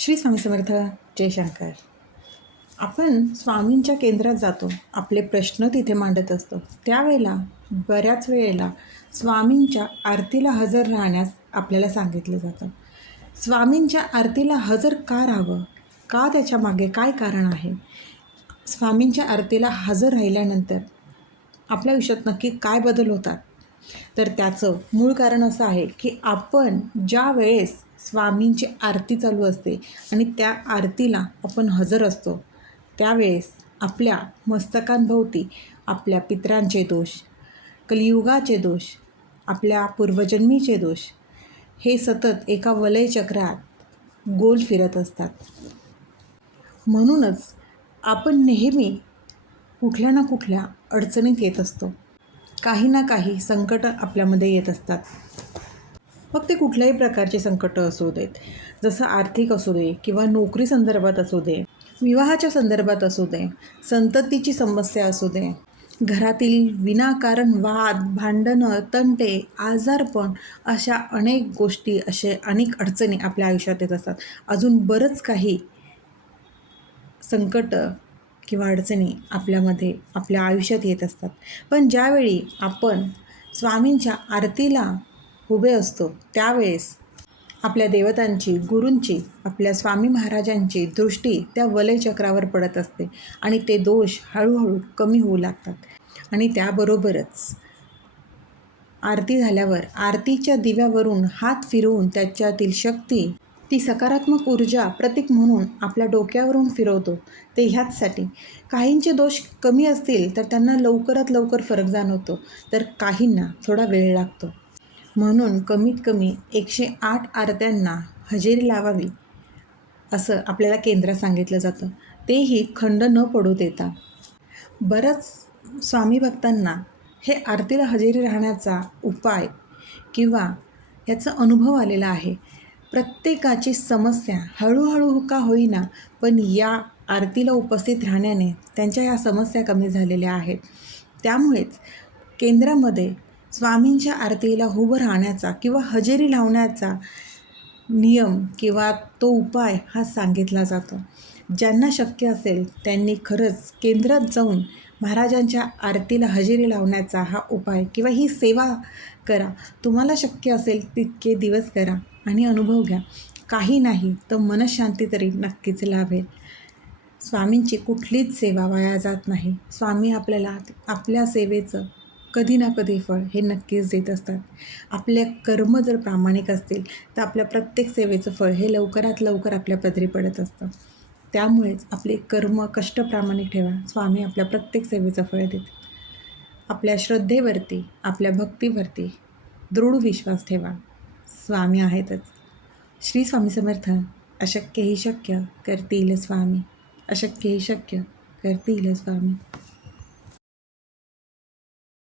श्री स्वामी समर्थ. जयशंकर. आपण स्वामींच्या केंद्रात जातो, आपले प्रश्न तिथे मांडत असतो. त्यावेळेला बऱ्याच वेळेला स्वामींच्या आरतीला हजर राहण्यास आपल्याला सांगितलं जातं. स्वामींच्या आरतीला हजर का राहावं, का त्याच्या मागे काय कारण आहे? स्वामींच्या आरतीला हजर राहिल्यानंतर आपल्या आयुष्यात नक्की काय बदल होतात? तर त्याचं मूळ कारण असं आहे की आपण ज्या वेळेस स्वामींची आरती चालू असते आणि त्या आरतीला आपण हजर असतो, त्यावेळेस आपल्या मस्तकांभोवती आपल्या पितरांचे दोष, कलियुगाचे दोष, आपल्या पूर्वजन्मीचे दोष हे सतत एका वलयचक्रात गोल फिरत असतात. म्हणूनच आपण नेहमी कुठल्या ना कुठल्या अडचणीत येत असतो. काही ना काही संकट आपल्यामध्ये येत असतात. मग ते कुठल्याही प्रकारचे संकट असू देत, जसं आर्थिक असू दे किंवा नोकरी संदर्भात असू दे, विवाहाच्या संदर्भात असू दे, संततीची समस्या असू दे, घरातील विनाकारण वाद, भांडणं, तंटे, आजारपण, अशा अनेक गोष्टी, असे अनेक अडचणी आपल्या आयुष्यात येत असतात. अजून बरंच काही संकट किंवा अडचणी आपल्यामध्ये आपल्या आयुष्यात येत असतात. पण ज्यावेळी आपण स्वामींच्या आरतीला उभे असतो, त्यावेळेस आपल्या देवतांची, गुरूंची, आपल्या स्वामी महाराजांची दृष्टी त्या वलयचक्रावर पडत असते आणि ते दोष हळूहळू कमी होऊ लागतात. आणि त्याबरोबरच आरती झाल्यावर आरतीच्या दिव्यावरून हात फिरवून त्याच्यातील शक्ती, ती सकारात्मक ऊर्जा प्रतीक म्हणून आपल्या डोक्यावरून फिरवतो. ते ह्याचसाठी काहींचे दोष कमी असतील तर त्यांना लवकरात लवकर फरक जाणवतो, तर काहींना थोडा वेळ लागतो. म्हणून कमीत कमी 108 आरत्यांना हजेरी लावावी असं आपल्याला केंद्रात सांगितलं जातं, तेही खंड न पडू देता. बऱ्याच स्वामी भक्तांना हे आरतीला हजेरी राहण्याचा उपाय किंवा याचा अनुभव आलेला आहे. प्रत्येकाची समस्या हळूहळू का होईना, पण या आरतीला उपस्थित राहण्याने त्यांच्या या समस्या कमी झालेल्या आहेत. त्यामुळेच केंद्रामध्ये स्वामींच्या आरतीला उभं राहण्याचा किंवा हजेरी लावण्याचा नियम किंवा तो उपाय हा सांगितला जातो. ज्यांना शक्य असेल त्यांनी खरंच केंद्रात जाऊन महाराजांच्या आरतीला हजेरी लावण्याचा हा उपाय किंवा ही सेवा करा. तुम्हाला शक्य असेल तितके दिवस करा आणि अनुभव घ्या. काही नाही तर मनःशांती तरी नक्कीच लाभेल. स्वामींची कुठलीच सेवा वाया जात नाही. स्वामी आपल्याला आपल्या सेवेचं कधी ना कधी फळ हे नक्कीच देत असतात. आपले कर्म जर प्रामाणिक असतील तर आपल्या प्रत्येक सेवेचं फळ हे लवकरात लवकर आपल्या पदरी पडत असतं. त्यामुळेच आपले कर्म, कष्ट प्रामाणिक ठेवा. स्वामी आपल्या प्रत्येक सेवेचं फळ देतात. आपल्या श्रद्धेवरती, आपल्या भक्तीवरती दृढ विश्वास ठेवा. स्वामी आहेतच. श्री स्वामी समर्थ. अशक्य ही शक्य करतील स्वामी. अशक्य ही शक्य करतील स्वामी.